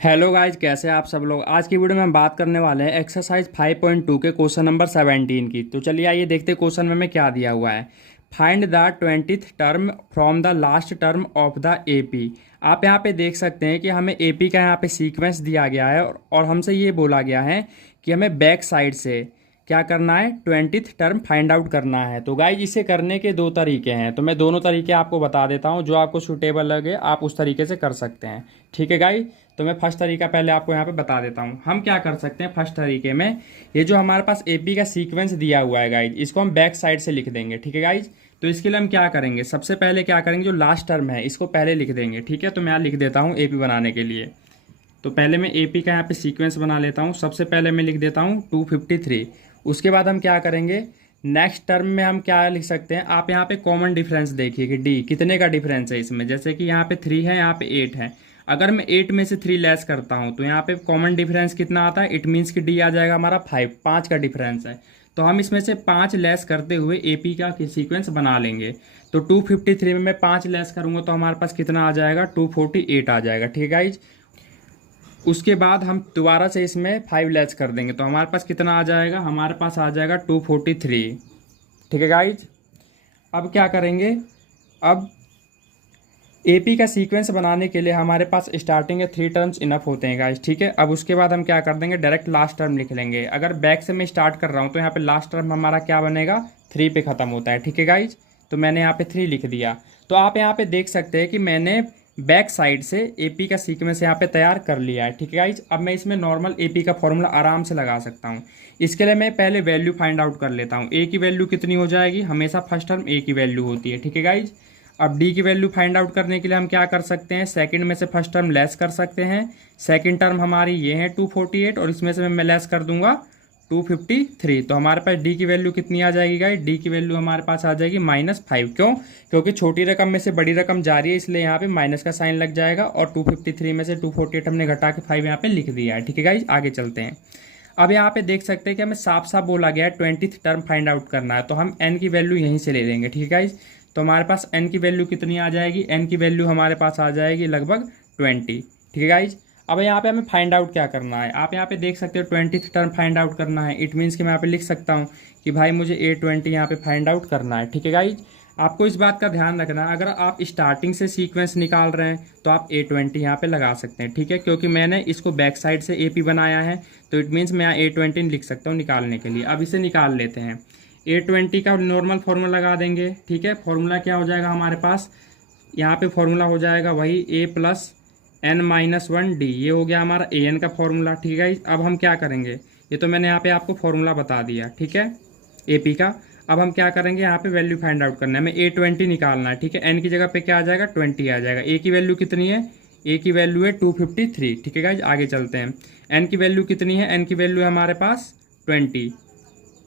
Hello guys, कैसे हैं आप सब लोग। आज की वीडियो में हम बात करने वाले हैं एक्सरसाइज 5.2 के क्वेश्चन नंबर 17 की। तो चलिए आइए देखते हैं क्वेश्चन में क्या दिया हुआ है। Find the 20th term from the last term of the AP. आप यहाँ पे देख सकते हैं कि हमें एपी का यहाँ पे सीक्वेंस दिया गया है और हमसे ये बोला गया है कि हमें बैक साइड से क्या करना है, 20th टर्म फाइंड आउट करना है। तो गाइज इसे करने के दो तरीके हैं, तो मैं दोनों तरीके आपको बता देता हूँ। जो आपको सूटेबल लगे आप उस तरीके से कर सकते हैं। ठीक है गाइज, तो मैं फर्स्ट तरीका पहले आपको यहाँ पे बता देता हूँ। हम क्या कर सकते हैं फर्स्ट तरीके में, ये जो हमारे पास एपी का सीक्वेंस दिया हुआ है गाइज, इसको हम बैक साइड से लिख देंगे। ठीक है गाइज, तो इसके लिए हम क्या करेंगे, सबसे पहले क्या करेंगे, जो लास्ट टर्म है इसको पहले लिख देंगे। ठीक है, तो मैं यहाँ लिख देता हूँ एपी बनाने के लिए। तो पहले मैं एपी का यहाँ पे सीक्वेंस बना लेता हूँ। सबसे पहले मैं लिख देता हूँ 253। उसके बाद हम क्या करेंगे, नेक्स्ट टर्म में हम क्या लिख सकते हैं, आप यहाँ पे कॉमन डिफरेंस देखिए कि डी कितने का डिफरेंस है इसमें। जैसे कि यहाँ पे 3 है, यहाँ पे 8 है। अगर मैं 8 में से 3 लेस करता हूँ तो यहाँ पे कॉमन डिफरेंस कितना आता है, इट मीन्स कि डी आ जाएगा हमारा 5 का डिफरेंस है। तो हम इसमें से 5 लेस करते हुए एपी का सीक्वेंस बना लेंगे। तो 253 में मैं 5 लेस करूंगा तो हमारे पास कितना आ जाएगा, 248 आ जाएगा। ठीक है गाइज, उसके बाद हम दोबारा से इसमें 5 लेस कर देंगे तो हमारे पास कितना आ जाएगा, हमारे पास आ जाएगा 243। ठीक है गाइज, अब क्या करेंगे, अब एपी का सीक्वेंस बनाने के लिए हमारे पास स्टार्टिंग के 3 टर्म्स इनफ होते हैं गाइज। ठीक है, अब उसके बाद हम क्या कर देंगे, डायरेक्ट लास्ट टर्म लिख लेंगे। अगर बैक से मैं स्टार्ट कर रहा हूँ तो यहाँ पे लास्ट टर्म हमारा क्या बनेगा, 3 पे ख़त्म होता है। ठीक है गाइज, तो मैंने यहाँ पे 3 लिख दिया। तो आप यहाँ पे देख सकते हैं कि मैंने बैक साइड से एपी का सीक्वेंस यहाँ पे तैयार कर लिया है। ठीक है गाइज, अब मैं इसमें नॉर्मल एपी का फॉर्मूला आराम से लगा सकता हूँ। इसके लिए मैं पहले वैल्यू फाइंड आउट कर लेता हूँ। ए की वैल्यू कितनी हो जाएगी, हमेशा फर्स्ट टर्म ए की वैल्यू होती है। ठीक है गाइज, अब डी की वैल्यू फाइंड आउट करने के लिए हम क्या कर सकते हैं, सेकंड में से फर्स्ट टर्म लेस कर सकते हैं। सेकंड टर्म हमारी ये है 248 और इसमें से मैं लेस कर दूंगा 253। तो हमारे पास डी की वैल्यू कितनी आ जाएगी गाइस, डी की वैल्यू हमारे पास आ जाएगी -5। क्यों, क्योंकि छोटी रकम में से बड़ी रकम जा रही है, इसलिए यहाँ पे माइनस का साइन लग जाएगा। और 253 में से 248 हमने घटा के 5 यहाँ पे लिख दिया है। ठीक है गाइज, आगे चलते हैं। अब यहाँ पे देख सकते हैं कि हमें साफ साफ बोला गया है 20th टर्म फाइंड आउट करना है, तो हम एन की वैल्यू यहीं से ले लेंगे। ठीक है गाइज, तो हमारे पास एन की वैल्यू कितनी आ जाएगी, एन की वैल्यू हमारे पास आ जाएगी लगभग 20। ठीक है गाइज, अब यहाँ पे हमें फाइंड आउट क्या करना है, आप यहाँ पे देख सकते हो 20th टर्म फाइंड आउट करना है। इट मीन्स कि मैं यहाँ पे लिख सकता हूँ कि भाई मुझे A20 यहाँ पे फाइंड आउट करना है। ठीक है गाइज, आपको इस बात का ध्यान रखना है, अगर आप स्टार्टिंग से सीक्वेंस निकाल रहे हैं तो आप A20 यहाँ पे लगा सकते हैं। ठीक है, क्योंकि मैंने इसको बैक साइड से एपी बनाया है, तो इट मीन्स मैं यहाँ A20 लिख सकता हूँ निकालने के लिए। अब इसे निकाल लेते हैं। A20 का नॉर्मल फार्मूला लगा देंगे। ठीक है, फार्मूला क्या हो जाएगा हमारे पास, यहाँ पे फार्मूला हो जाएगा वही A+n-1 डी, ये हो गया हमारा an का फार्मूला। ठीक है, अब हम क्या करेंगे, ये तो मैंने यहाँ पे आपको फार्मूला बता दिया। ठीक है, एपी का। अब हम क्या करेंगे, यहाँ पे वैल्यू फाइंड आउट करना है, हमें A20 निकालना है। ठीक है, n की जगह पे क्या आ जाएगा, 20 आ जाएगा। ए की वैल्यू कितनी है, ए की वैल्यू है 253। ठीक है गाइज, आगे चलते हैं। एन की वैल्यू कितनी है, एन की वैल्यू है हमारे पास 20।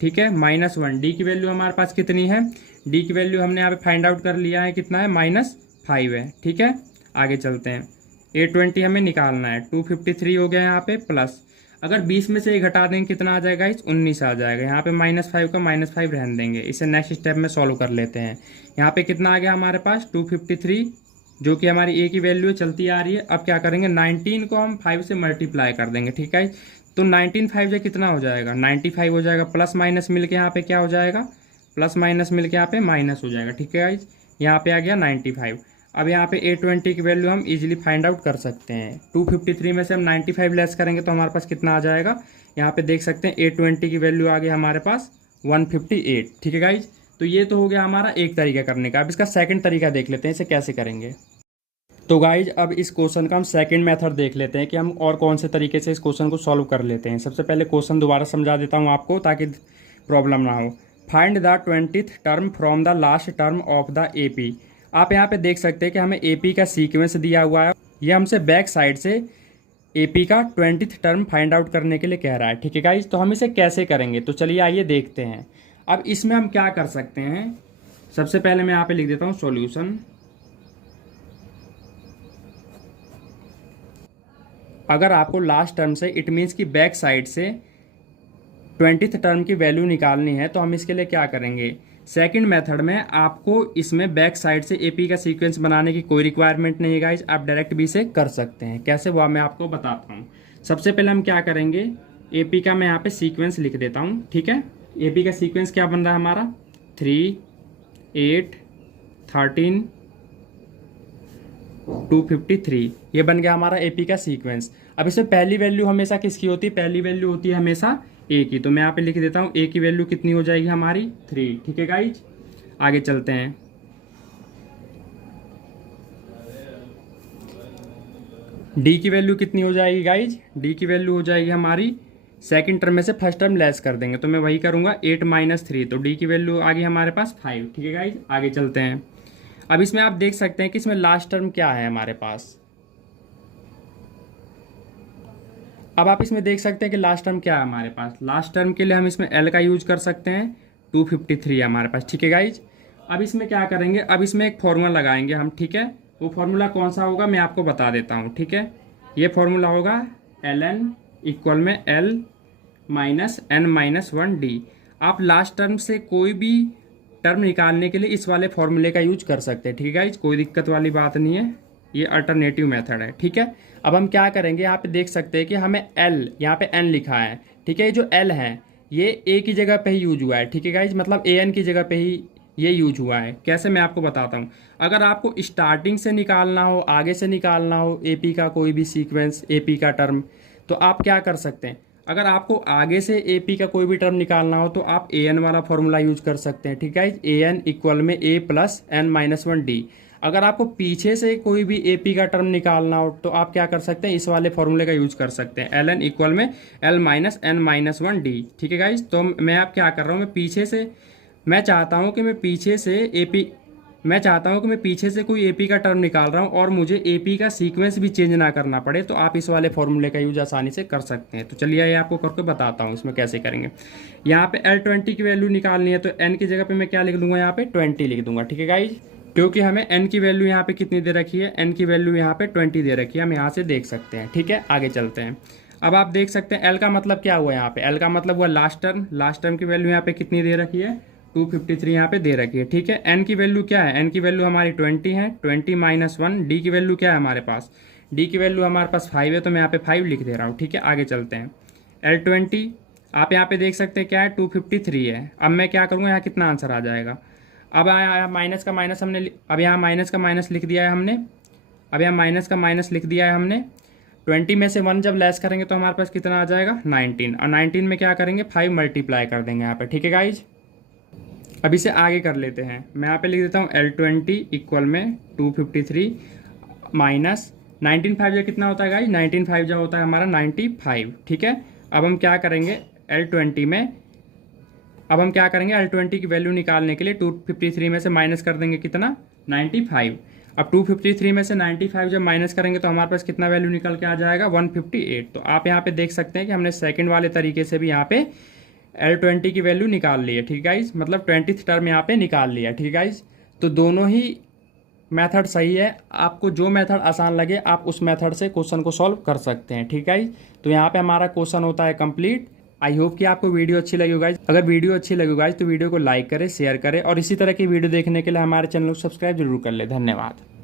ठीक है, -1। डी की वैल्यू हमारे पास कितनी है, डी की वैल्यू हमने यहाँ पे फाइंड आउट कर लिया है, कितना है, -5 है। ठीक है, आगे चलते हैं। A20 हमें निकालना है, 253 हो गया यहाँ पे प्लस, अगर 20 में से ये घटा देंगे कितना आ जाएगा, इस 19 आ जाएगा। यहाँ पे -5 का -5 रहने देंगे, इसे नेक्स्ट स्टेप में सॉल्व कर लेते हैं। यहाँ पे कितना आ गया हमारे पास 253, जो कि हमारी ए की वैल्यू चलती आ रही है। अब क्या करेंगे, 19 को हम 5 से मल्टीप्लाई कर देंगे। ठीक है, तो 19 5 से कितना हो जाएगा, 95 हो जाएगा। प्लस माइनस मिलके यहाँ पे क्या हो जाएगा, प्लस माइनस मिलके यहाँ पे माइनस हो जाएगा। ठीक है गाइज, यहाँ पे आ गया 95। अब यहाँ पे A20 की वैल्यू हम इजीली फाइंड आउट कर सकते हैं। 253 में से हम 95 लेस करेंगे तो हमारे पास कितना आ जाएगा, यहाँ पे देख सकते हैं A20 की वैल्यू आ गई हमारे पास 158। ठीक है गाइज, तो ये तो हो गया हमारा एक तरीका करने का। अब इसका सेकंड तरीका देख लेते हैं, इसे कैसे करेंगे। तो गाइज अब इस क्वेश्चन का हम सेकंड मेथड देख लेते हैं कि हम और कौन से तरीके से इस क्वेश्चन को सॉल्व कर लेते हैं। सबसे पहले क्वेश्चन दोबारा समझा देता हूँ आपको ताकि प्रॉब्लम ना हो। Find the 20th term from the last term of the AP. आप यहाँ पे देख सकते हैं कि हमें एपी का सीक्वेंस दिया हुआ है, ये हमसे बैक साइड से एपी का 20th टर्म फाइंड आउट करने के लिए कह रहा है। ठीक है गाइज, तो हम इसे कैसे करेंगे, तो चलिए आइए देखते हैं। अब इसमें हम क्या कर सकते हैं, सबसे पहले मैं यहाँ पे लिख देता हूँ सॉल्यूशन। अगर आपको लास्ट टर्म से, इट मीन्स की बैक साइड से 20th टर्म की वैल्यू निकालनी है, तो हम इसके लिए क्या करेंगे, सेकंड मेथड में आपको इसमें बैक साइड से एपी का सीक्वेंस बनाने की कोई रिक्वायरमेंट नहीं है गाइज, आप डायरेक्ट भी से कर सकते हैं। कैसे वो मैं आपको बताता हूँ। सबसे पहले हम क्या करेंगे, एपी का मैं यहाँ पे सीक्वेंस लिख देता हूँ, ठीक है। एपी का सीक्वेंस क्या बन रहा है हमारा, 3, 8, 13, 253, ये बन गया हमारा एपी का सीक्वेंस। अब इसमें पहली वैल्यू हमेशा किसकी होती है, पहली वैल्यू होती है हमेशा ए की, तो मैं यहाँ पे लिख देता हूँ ए की वैल्यू कितनी हो जाएगी हमारी 3, ठीक है गाइज। आगे चलते हैं, डी की वैल्यू कितनी हो जाएगी गाइज, डी की वैल्यू हो जाएगी हमारी सेकंड टर्म में से फर्स्ट टर्म लेस कर देंगे, तो मैं वही करूंगा 8 - 3, तो डी की वैल्यू आ गई हमारे पास 5, ठीक है गाइज। आगे चलते हैं, अब इसमें आप देख सकते हैं कि इसमें लास्ट टर्म क्या है हमारे पास। अब आप इसमें देख सकते हैं कि लास्ट टर्म क्या है हमारे पास। लास्ट टर्म के लिए हम इसमें एल का यूज कर सकते हैं, 253 है हमारे पास, ठीक है गाइज। अब इसमें क्या करेंगे, अब इसमें एक फॉर्मूला लगाएंगे हम, ठीक है। वो फॉर्मूला कौन सा होगा मैं आपको बता देता हूँ, ठीक है। ये फॉर्मूला होगा ln इक्वल में l minus n minus 1d। आप लास्ट टर्म से कोई भी टर्म निकालने के लिए इस वाले फॉर्मूले का यूज कर सकते हैं, ठीक है गाइज, कोई दिक्कत वाली बात नहीं है, ये अल्टरनेटिव मेथड है, ठीक है। अब हम क्या करेंगे, यहाँ पे देख सकते हैं कि हमें l, यहाँ पे n लिखा है, ठीक है। ये जो l है ये a की जगह पे ही यूज हुआ है, ठीक है गाइज, मतलब an की जगह पे ही ये यूज हुआ है। कैसे मैं आपको बताता हूँ, अगर आपको स्टार्टिंग से निकालना हो, आगे से निकालना हो एपी का कोई भी सीक्वेंस, एपी का टर्म, तो आप क्या कर सकते हैं, अगर आपको आगे से एपी का कोई भी टर्म निकालना हो तो आप an वाला फॉर्मूला यूज कर सकते हैं, ठीक है। an इक्वल में a plus n minus 1d। अगर आपको पीछे से कोई भी एपी का टर्म निकालना हो तो आप क्या कर सकते हैं, इस वाले फॉर्मूले का यूज कर सकते हैं, ln इक्वल में l minus n minus 1d, ठीक है गाइज। तो मैं आप क्या कर रहा हूँ, मैं पीछे से मैं चाहता हूँ कि मैं पीछे से कोई एपी का टर्म निकाल रहा हूँ और मुझे एपी का सीक्वेंस भी चेंज ना करना पड़े, तो आप इस वाले फॉर्मूले का यूज आसानी से कर सकते हैं। तो चलिए ये आपको करके बताता हूँ इसमें कैसे करेंगे। यहाँ पे L20 की वैल्यू निकालनी है, तो n की जगह पे मैं क्या लिख दूंगा, यहाँ पे 20 लिख दूंगा, ठीक है गाइज, क्योंकि हमें n की वैल्यू यहाँ पे कितनी दे रखी है, n की वैल्यू यहाँ पे 20 दे रखी है, हम यहाँ से देख सकते हैं, ठीक है। आगे चलते हैं, अब आप देख सकते हैं l का मतलब क्या हुआ, यहाँ पे l का मतलब हुआ लास्ट टर्म की वैल्यू यहाँ पे कितनी दे रखी है, 253 यहाँ पे दे रखी है, ठीक है। n की वैल्यू क्या है, n की वैल्यू हमारी 20 है, 20 माइनस 1, डी की वैल्यू क्या है हमारे पास, डी की वैल्यू हमारे पास 5 है, तो मैं यहाँ पे 5 लिख दे रहा हूँ, ठीक है। आगे चलते हैं, L20 आप यहाँ पे देख सकते हैं क्या है, 253 है। अब मैं क्या करूँगा, यहाँ कितना आंसर आ जाएगा, अब यहाँ माइनस का माइनस हमने, अब यहाँ माइनस का माइनस लिख दिया है हमने, अब यहाँ माइनस का माइनस लिख दिया है हमने। 20 में से 1 जब लेस करेंगे तो हमारे पास कितना आ जाएगा, 19, और 19 में क्या करेंगे, 5 मल्टीप्लाई कर देंगे यहाँ पे, ठीक है गाइज। अब इसे आगे कर लेते हैं, मैं यहाँ पे लिख देता हूँ L20 इक्वल में 253 माइनस 19, 5 जो कितना होता है गाइज, 19 5 जो होता है हमारा 95, ठीक है। अब हम क्या करेंगे L20 में, अब हम क्या करेंगे L20 की वैल्यू निकालने के लिए 253 में से माइनस कर देंगे कितना, 95। अब 253 में से 95 जब माइनस करेंगे तो हमारे पास कितना वैल्यू निकल के आ जाएगा, 158। तो आप यहाँ पे देख सकते हैं कि हमने सेकंड वाले तरीके से भी यहाँ पे L20 की वैल्यू निकाल ली है, ठीक गाइज, मतलब 20th टर्म यहाँ पे निकाल लिया, ठीक गाइज। तो दोनों ही मेथड सही है, आपको जो मेथड आसान लगे आप उस मेथड से क्वेश्चन को सॉल्व कर सकते हैं, ठीक गाइज। तो यहाँ पे हमारा क्वेश्चन होता है कंप्लीट। आई होप कि आपको वीडियो अच्छी लगी हो गाइज। अगर वीडियो अच्छी लगी हो गाइज तो वीडियो को लाइक करें, शेयर करें, और इसी तरह की वीडियो देखने के लिए हमारे चैनल को सब्सक्राइब जरूर कर ले। धन्यवाद।